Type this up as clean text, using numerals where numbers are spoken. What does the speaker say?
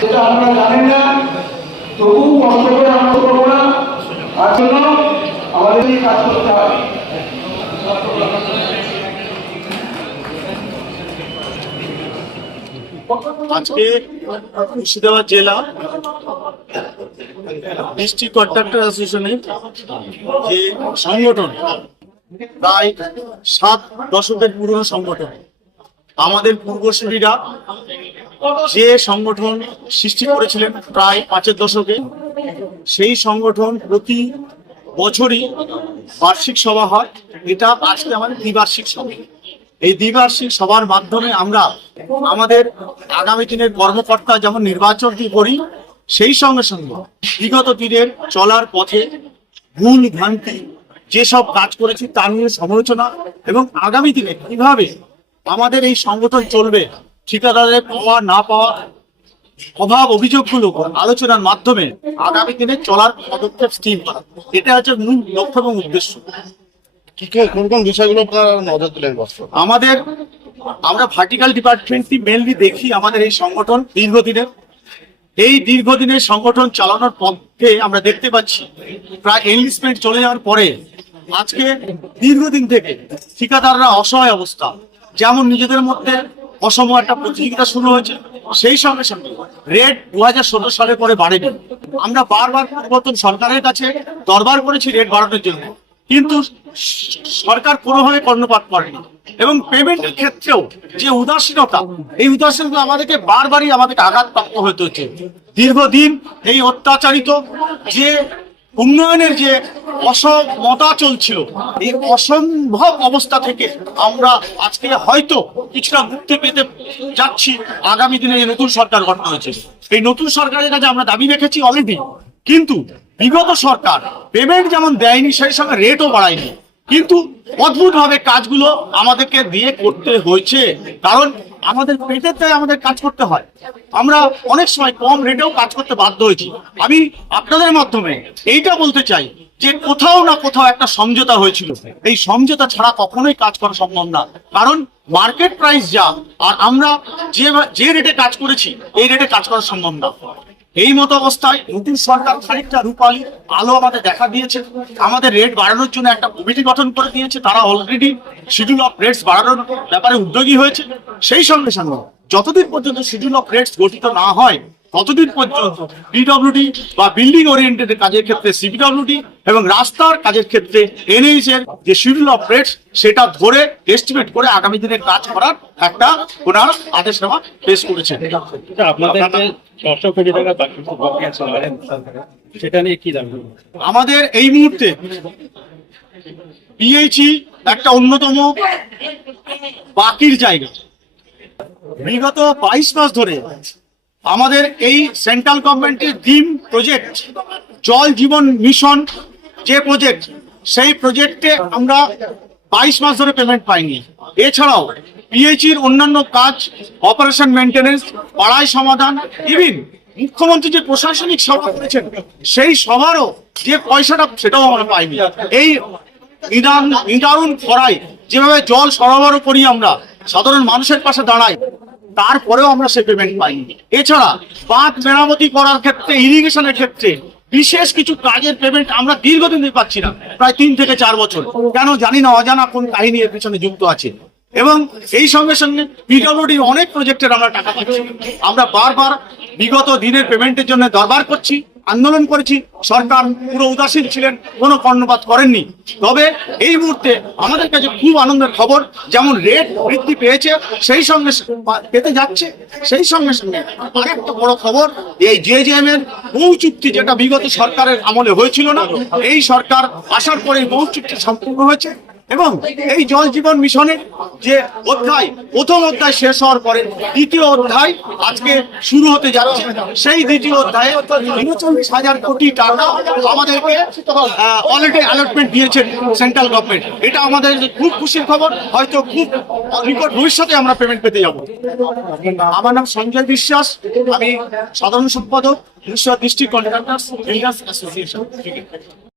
যেটা আপনারা জানেন না, তবু কষ্ট করে আমরা করবো না, তার জন্য আমাদেরই কাজ করতে হবে। আজকে মুর্শিদাবাদ জেলা ডিস্ট্রিক্ট কন্ট্রাক্টর অ্যাসোসিয়েশনের যে সংগঠন, প্রায় 7 দশকের পুরনো সংগঠন, আমাদের পূর্বসূরীরা যে সংগঠন সৃষ্টি করেছিলেন প্রায় 5 দশকে, সেই সংগঠন প্রতি বছরই বার্ষিক সভা হয়। এটা আজকে আমাদের দ্বিবার্ষিক সভা। এই দ্বিবার্ষিক সভার মাধ্যমে আমরা আমাদের আগামী দিনের কর্মকর্তা যেমন নির্বাচন করি, সেই সঙ্গে সঙ্গে বিগত দিনের চলার পথে ভুল ভ্রান্তি যেসব কাজ করেছি তা নিয়ে সমালোচনা এবং আগামী দিনে কিভাবে আমাদের এই সংগঠন চলবে, ঠিকাদারের পাওয়া না পাওয়া অভাব অভিযোগগুলো আলোচনার মাধ্যমে আগামী দিনে চলার পদক্ষেপ স্থির করা, এটা হচ্ছে মূল লক্ষ্য এবং উদ্দেশ্য। কোন কোন বিষয়গুলো নজর দিলেন? আমরা ভার্টিক্যাল ডিপার্টমেন্টটি মেনলি দেখি আমাদের এই সংগঠন দীর্ঘদিনের সংগঠন চালানোর পথে আমরা দেখতে পাচ্ছি প্রায় এনলিস্টমেন্ট চলে যাওয়ার পরে আজকে দীর্ঘদিন থেকে ঠিকাদাররা অসহায় অবস্থা, যেমন নিজেদের মধ্যে অসম একটা প্রতিযোগিতা শুরু হয়েছে, সেই সঙ্গে সঙ্গে রেট 2016 সালের পরে বাড়েনি। আমরা বারবার পূর্বতন সরকারের কাছে দরবার করেছি রেট বাড়ানোর জন্য, কিন্তু সরকার কোনোভাবে কর্ণপাত করেনি। এবং পেমেন্টের ক্ষেত্রেও যে উদাসীনতা, এই উদাসীনতা আমাদেরকে বারবারই আঘাতপ্রাপ্ত হতে হচ্ছে। দীর্ঘদিন এই অত্যাচারিত যে উন্নয়নের যে অসমতা চলছিল, এই অসম্ভব অবস্থা থেকে আমরা আজকে হয়তো কিছুটা মুক্তি পেতে যাচ্ছি আগামী দিনে যে নতুন সরকার গঠন হয়েছে। এই নতুন সরকারের কাছে আমরা দাবি রেখেছি অলরেডি, কিন্তু বিগত সরকার পেমেন্ট যেমন দেয়নি, সেই সঙ্গে রেটও বাড়ায়নি। কিন্তু অদ্ভুত ভাবে কাজগুলো আমাদেরকে দিয়ে করতে হয়েছে, কারণ আমাদের পেটের দায়ে আমাদের কাজ করতে হয়। আমরা অনেক সময় কম রেটেও কাজ করতে বাধ্য হয়েছি। আমি আপনাদের মাধ্যমে এইটা বলতে চাই যে কোথাও না কোথাও একটা সমঝোতা হয়েছিল, এই সমঝোতা ছাড়া কখনোই কাজ করা সম্ভব না। কারণ মার্কেট প্রাইস যা, আর আমরা যে রেটে কাজ করেছি এই রেটে কাজ করা সম্ভব না। এই মতো অবস্থায় নতুন সরকার খানিকটা রূপালী আলো আমাদের দেখা দিয়েছে। আমাদের রেট বাড়ানোর জন্য একটা কমিটি গঠন করে দিয়েছে, তারা অলরেডি শিডিউল অফ রেটস বাড়ানোর ব্যাপারে উদ্যোগী হয়েছে। সেই সঙ্গে সঙ্গে যতদিন পর্যন্ত শিডিউল অফ রেটস গঠিত না হয় ততদিন পর্যন্ত পিডব্লিউডি বা বিল্ডিং ওরিয়েন্টেড কাজের ক্ষেত্রে সিপিডব্লিউডি এবং রাস্তার কাজের ক্ষেত্রে এনএইচ এর যে শিডিউল অফ রেটস, সেটা ধরে এস্টিমেট করে আগামী দিনে কাজ করার একটা ওনার আদেশনামা পেশ করেছেন। আমাদের এই মুহূর্তে পিএইচই একটা অন্যতম বাকির জায়গা। বিগত 22 মাস ধরে আমাদের এই সেন্ট্রাল গভর্নমেন্টের ড্রিম প্রজেক্ট জল জীবন মিশন যে প্রজেক্ট, সেই প্রজেক্টে আমরা 22 মাস ধরে পেমেন্ট পাইনি। এছাড়াও পিএইচির অন্যান্য কাজ, অপারেশন মেনটেনেন্স, পাড়ায় সমাধান, ইভিন মুখ্যমন্ত্রী যে প্রশাসনিক সভা করেছেন সেই সভারও যে পয়সাটা সেটাও আমরা পাইনি। এই নিদারুণ খরায় যেভাবে জল সরবরাহ করি, আমরা সাধারণ মানুষের পাশে দাঁড়াই, তারপরেও আমরা সে পেমেন্ট পাইনি। এছাড়া বাঁধ মেরামতি করার ক্ষেত্রে, ইরিগেশনের ক্ষেত্রে বিশেষ কিছু কাজের পেমেন্ট আমরা দীর্ঘদিন পাচ্ছি না, প্রায় 3 থেকে 4 বছর। কেন জানি না, অজানা কোন কাহিনী এর পিছনে যুক্ত আছে। এবং এই সঙ্গে সঙ্গে পিডব্লিউডির অনেক প্রজেক্টের আমরা টাকা পাচ্ছি। আমরা বারবার বিগত দিনের পেমেন্টের জন্য দরবার করছি, আন্দোলন করেছি, সরকার পুরো উদাসীন ছিলেন, কোনো কর্ণপাত করেননি। তবে এই মুহূর্তে আমাদের কাছে খুব আনন্দের খবর, যেমন রেট বৃদ্ধি পেয়েছে সেই সঙ্গে পেতে যাচ্ছে, সেই সঙ্গে সঙ্গে আরেকটা বড় খবর, এই জেজেএম এর বহু চুক্তি যেটা বিগত সরকারের আমলে হয়েছিল না, এই সরকার আসার পরে বহু চুক্তি সম্পূর্ণ হয়েছে। এবং এই জল জীবন মিশনের যে অধ্যায়, প্রথম অধ্যায় শেষ হওয়ার পরে দ্বিতীয় অধ্যায় আজকে শুরু হতে যাচ্ছে। সেই দ্বিতীয় অধ্যায়ে 39,000 কোটি টাকা আমাদেরকে অলরেডি অ্যালটমেন্ট দিয়েছেন সেন্ট্রাল গভর্নমেন্ট। এটা আমাদের খুব খুশির খবর, হয়তো খুব নিকট ভবিষ্যতে আমরা পেমেন্ট পেতে যাব। আমার নাম সঞ্জয় বিশ্বাস, আমি সাধারণ সম্পাদক মুর্শিদাবাদ ডিস্ট্রিক্ট কন্ট্রাক্টরস অ্যাসোসিয়েশন।